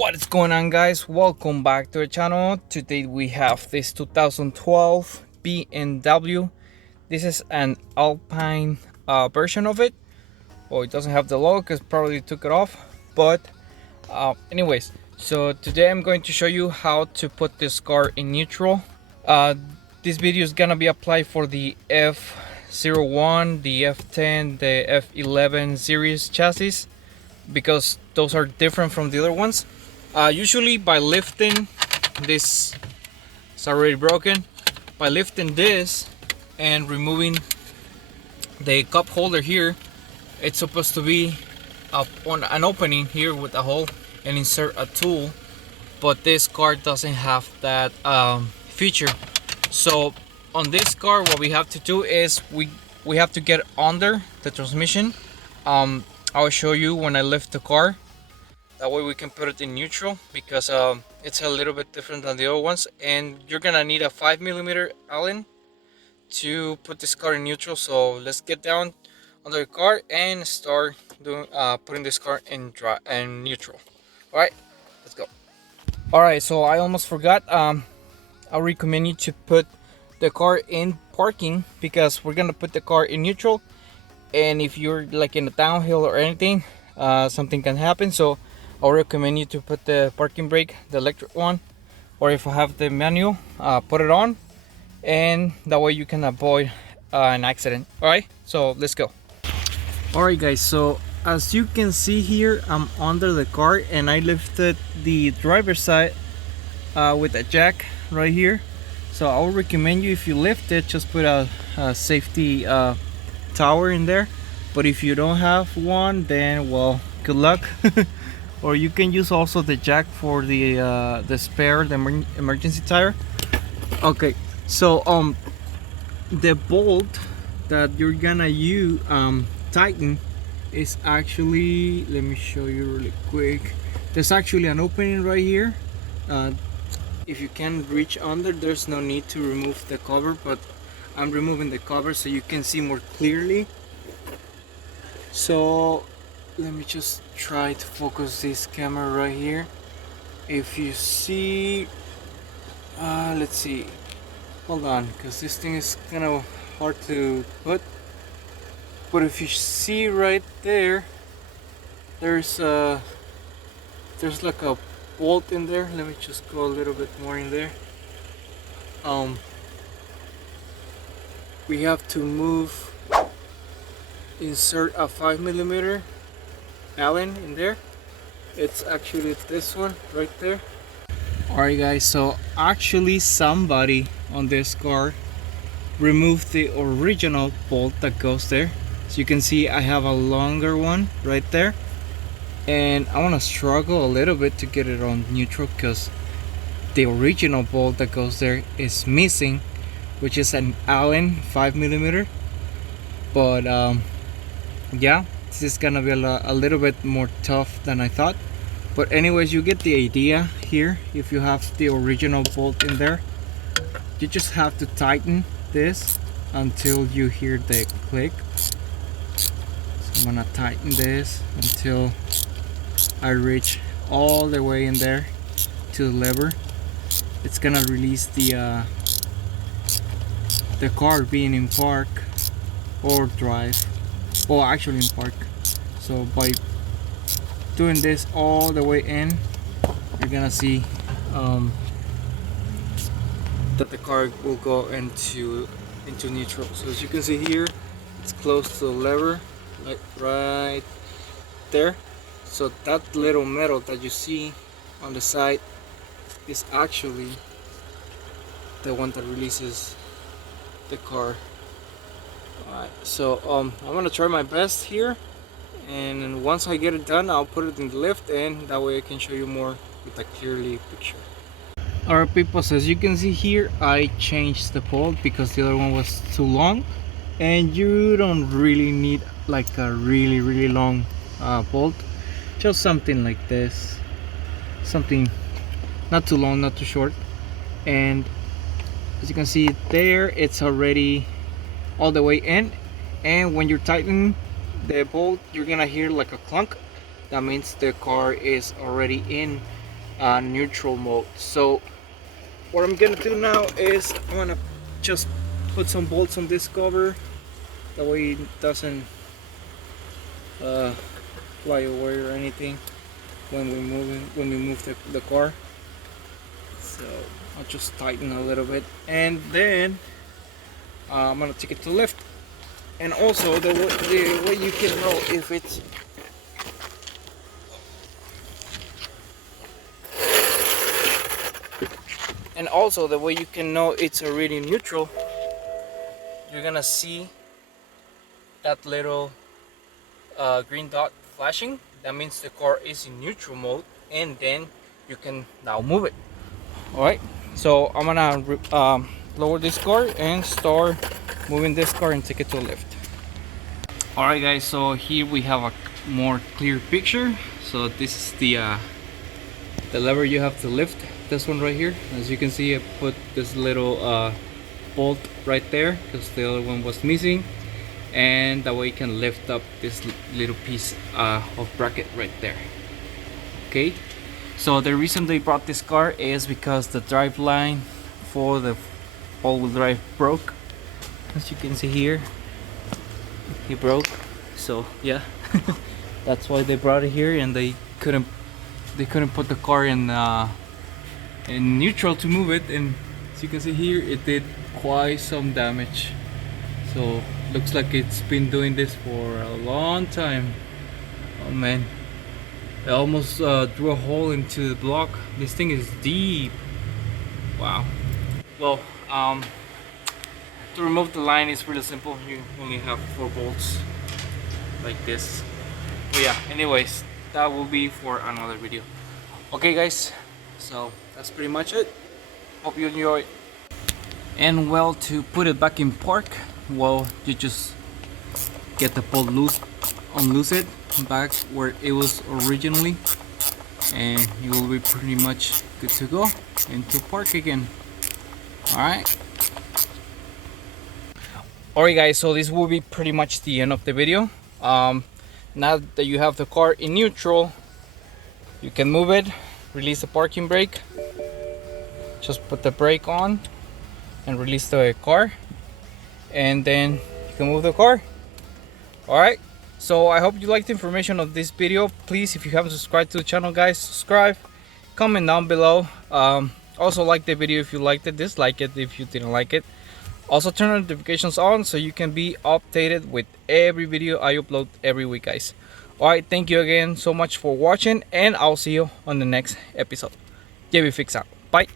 What is going on, guys? Welcome back to the channel. Today we have this 2012 BMW. This is an Alpine version of it. Well, it doesn't have the logo because probably took it off, but anyways, so today I'm going to show you how to put this car in neutral. This video is gonna be applied for the F01, the F10, the F11 series chassis, because those are different from the other ones. Usually by lifting this, it's already broken, by lifting this and removing the cup holder here, it's supposed to be up on an opening here with a hole and insert a tool, but this car doesn't have that feature. So on this car, what we have to do is we have to get under the transmission. I'll show you when I lift the car. That way we can put it in neutral, because it's a little bit different than the other ones, and you're gonna need a 5mm Allen to put this car in neutral. So let's get down under the car and start doing putting this car in neutral. All right, let's go. All right, so I almost forgot. I recommend you to put the car in parking, because we're gonna put the car in neutral, and if you're like in a downhill or anything, something can happen. So I'll recommend you to put the parking brake, the electric one, or if I have the manual, put it on, and that way you can avoid an accident. All right, so let's go. All right, guys, so as you can see here, I'm under the car and I lifted the driver's side with a jack right here. So I would recommend you, if you lift it, just put a safety tower in there. But if you don't have one, then well, good luck. Or you can use also the jack for the spare, the emergency tire. Okay, so the bolt that you're gonna use tighten is actually, let me show you really quick. There's actually an opening right here. If you can reach under, there's no need to remove the cover, but I'm removing the cover so you can see more clearly. So let me just try to focus this camera right here. If you see, let's see, hold on, because this thing is kind of hard to put, but if you see right there, there's like a bolt in there. Let me just go a little bit more in there. We have to move, insert a 5mm Allen in there. It's actually this one right there. Alright, guys, so actually somebody on this car removed the original bolt that goes there. So you can see I have a longer one right there, and I want to struggle a little bit to get it on neutral, because the original bolt that goes there is missing, which is an Allen 5mm. But yeah, this is gonna be a little bit more tough than I thought. But anyways, you get the idea here. If you have the original bolt in there, you just have to tighten this until you hear the click. So I'm gonna tighten this until I reach all the way in there to the lever. It's gonna release the car being in park or drive. Well, actually in park. So by doing this all the way in, you're gonna see that the car will go into neutral. So as you can see here, it's close to the lever, like right there. So that little metal that you see on the side is actually the one that releases the car. Alright, so I'm gonna try my best here, and once I get it done, I'll put it in the lift, and that way I can show you more with a clearly picture. Alright, people, so as you can see here, I changed the bolt because the other one was too long, and you don't really need like a really long bolt. Just something like this, something not too long, not too short. And as you can see there, it's already all the way in, and when you're tightening the bolt, you're gonna hear like a clunk. That means the car is already in neutral mode. So what I'm gonna do now is I'm gonna just put some bolts on this cover, that way it doesn't fly away or anything when we move the car. So I'll just tighten a little bit, and then I'm gonna take it to lift. And also the way you can know if it's already neutral, you're gonna see that little green dot flashing. That means the car is in neutral mode, and then you can now move it. All right, so I'm gonna lower this car and start moving this car and take it to a lift. All right guys, so here we have a more clear picture. So this is the lever you have to lift, this one right here. As you can see, I put this little bolt right there because the other one was missing, and that way you can lift up this little piece of bracket right there. Okay, so the reason they brought this car is because the drive line for the all-wheel drive broke. As you can see here, he broke. So yeah, that's why they brought it here, and they couldn't put the car in neutral to move it. And as you can see here, it did quite some damage. So looks like it's been doing this for a long time. Oh man, I almost drew a hole into the block. This thing is deep. Wow. Well, to remove the line is really simple. You only have 4 bolts like this. But yeah, anyways, that will be for another video. Okay guys, so that's pretty much it. Hope you enjoy. And well, to put it back in park, well, you just get the bolt loose, unloose it back where it was originally, and you will be pretty much good to go into park again. Alright guys, so this will be pretty much the end of the video. Now that you have the car in neutral, you can move it, release the parking brake, just put the brake on and release the car, and then you can move the car. Alright, so I hope you liked the information of this video. Please, if you haven't subscribed to the channel, guys, subscribe, comment down below. Also like the video if you liked it, dislike it if you didn't like it. Also turn notifications on so you can be updated with every video I upload every week, guys. Alright, thank you again so much for watching, and I'll see you on the next episode. JVFIX out. Bye.